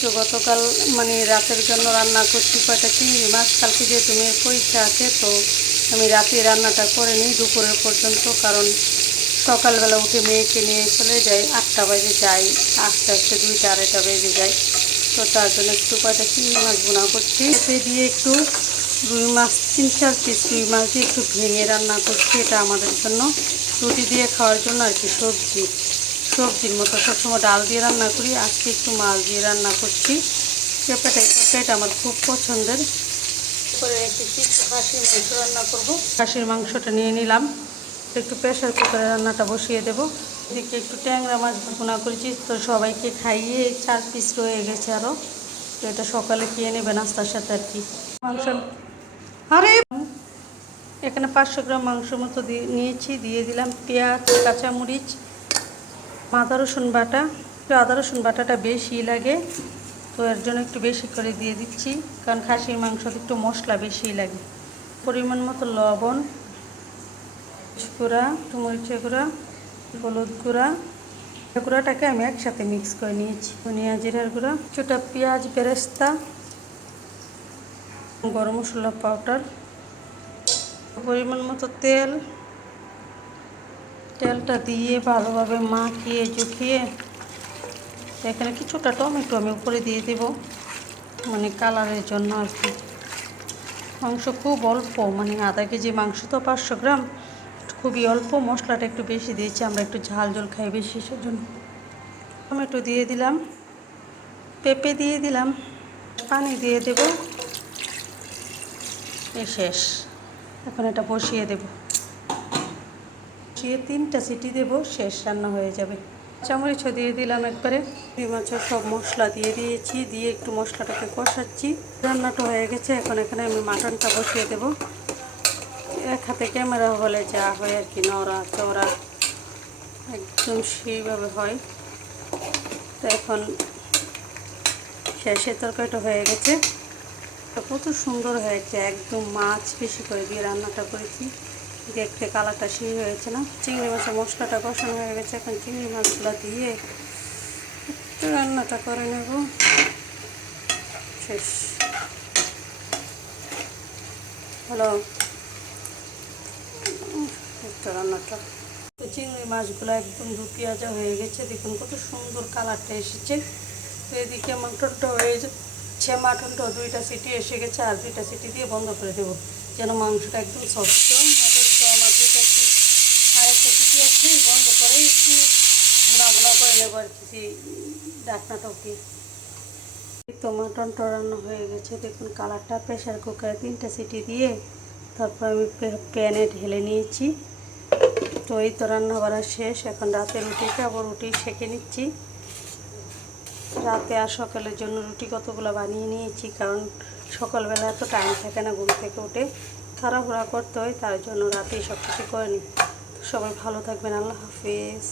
তো গতকাল মানে রাতের জন্য রান্না করছি কয়টা চিংড়ি মাছ। কালকে যেহেতু মেয়ের পরীক্ষা আছে, তো আমি রাতে রান্নাটা করে নিই দুপুরের পর্যন্ত, কারণ সকালবেলা উঠে মেয়েকে নিয়ে চলে যাই, 8টা বাজে যাই, আস্তে আস্তে 2টা 2:30 বেজে যায়। তো তার জন্য একটু কয়টা চিংড়ি মাছ বোনা করছি। পেঁপে দিয়ে একটু রুই মাছ 3-4 পিস রুই মাছ দিয়ে একটু ভেঙে রান্না করছি। এটা আমাদের জন্য রুটি দিয়ে খাওয়ার জন্য আর কি। সবজির মতো সবসময় ডাল দিয়ে রান্না করি, আজকে একটু মাছ দিয়ে রান্না করছি। পেঁপেটা আমার খুব পছন্দের। করে রেখেছি একটু খাসির মাংস রান্না করব। খাসির মাংসটা নিয়ে নিলাম, একটু প্রেশার কুকারে রান্নাটা বসিয়ে দেবো। এদিকে একটু ট্যাংরা মাছ ভুনা করেছি, তো সবাইকে খাইয়ে 4 পিস রয়ে গেছে আরও। তো এটা সকালে খেয়ে নেবে নাস্তার সাথে আর কি। মাংস আরে এখানে 500 গ্রাম মাংস মতো নিয়েছি, দিয়ে দিলাম পেঁয়াজ, কাঁচামরিচ, আদা রসুন বাটা। একটু আদা রসুন বাটাটা বেশি লাগে, তো এর জন্য একটু বেশি করে দিয়ে দিচ্ছি, কারণ খাসির মাংসতে একটু মশলা বেশি লাগে। পরিমাণ মতো লবণ, গুঁড়া, একটু মরিচের গুঁড়া, হলুদ গুঁড়াটাকে আমি একসাথে মিক্স করে নিয়েছি। ধনিয়া জিরার গুঁড়া, কিছুটা পেঁয়াজ বেরেস্তা, গরম মশলা পাউডার, পরিমাণ মতো তেলটা দিয়ে ভালোভাবে মাখিয়ে জুখিয়ে এখানে কিছুটা টমেটো আমি উপরে দিয়ে দেব, মানে কালারের জন্য আর কি। মাংস খুব অল্প, মানে আধা কেজি মাংস তো 500 গ্রাম, খুবই অল্প। মশলাটা একটু বেশি দিয়েছি, আমরা একটু ঝাল খাই বেশি, সেজন্য। টমেটো দিয়ে দিলাম, পেঁপে দিয়ে দিলাম, পানি দিয়ে দেব, শেষ। এখন এটা বসিয়ে দেব, বসিয়ে 3টা সিটি দেব, শেষ, রান্না হয়ে যাবে। চামড়িচও দিয়ে দিলাম একবারে। এই মাছের সব মশলা দিয়ে দিয়েছি, দিয়ে একটু মশলাটাকে কষাচ্ছি। রান্নাটা হয়ে গেছে, এখন এখানে আমি মাটনটা বসিয়ে দেব। এক হাতে ক্যামেরা হলে যা হয় আর কি, নড়া চড়া একদম সেইভাবে হয়। তো এখন শেষের তরকারিটা হয়ে গেছে, কত সুন্দর হয়েছে, একদম মাছ বেশি করে দিয়ে রান্নাটা করেছি। দেখতে কালারটা সেই হয়েছে না? চিংড়ি মাছের মশলাটা কষানো হয়ে গেছে, এখন চিংড়ি মাছগুলো দিয়ে একটু রান্নাটা করে নেব, শেষ। হ্যালো, একটু রান্নাটা। তো চিংড়ি মাছগুলো একদম দু পেঁয়াজা হয়ে গেছে, দেখুন কত সুন্দর কালারটা এসেছে। তো এদিকে মাটনটা হয়ে যাচ্ছে, মাটনটাও 2টা সিটি এসে গেছে, আর 2টা সিটি দিয়ে বন্ধ করে দেবো, যেন মাংসটা একদম সফট। মাটনটা আমার 2টা সিটি, আর একটা সিটি আছে, বন্ধ করে একটু ভুনা করে নেবো আর কি ডাকনাটাও কি। তো মাটনটা রান্না হয়ে গেছে, দেখুন কালারটা। প্রেশার কুকারে 3টা সিটি দিয়ে তারপর আমি প্যানে ঢেলে নিয়েছি। তো এই তো রান্না বাড়া শেষ। এখন রাতে রুটি খাবো, রুটি সেঁকে নিচ্ছি। রাতে আর সকালের জন্য রুটি কতগুলো বানিয়ে নিয়েছি, কারণ সকালবেলা তো টাইম থাকে না, ঘুম থেকে উঠে তাড়াহুড়া করতে হয়, তার জন্য রাতেই সব কিছু করে নিই। সবাই ভালো থাকবেন, আল্লাহ হাফিজ।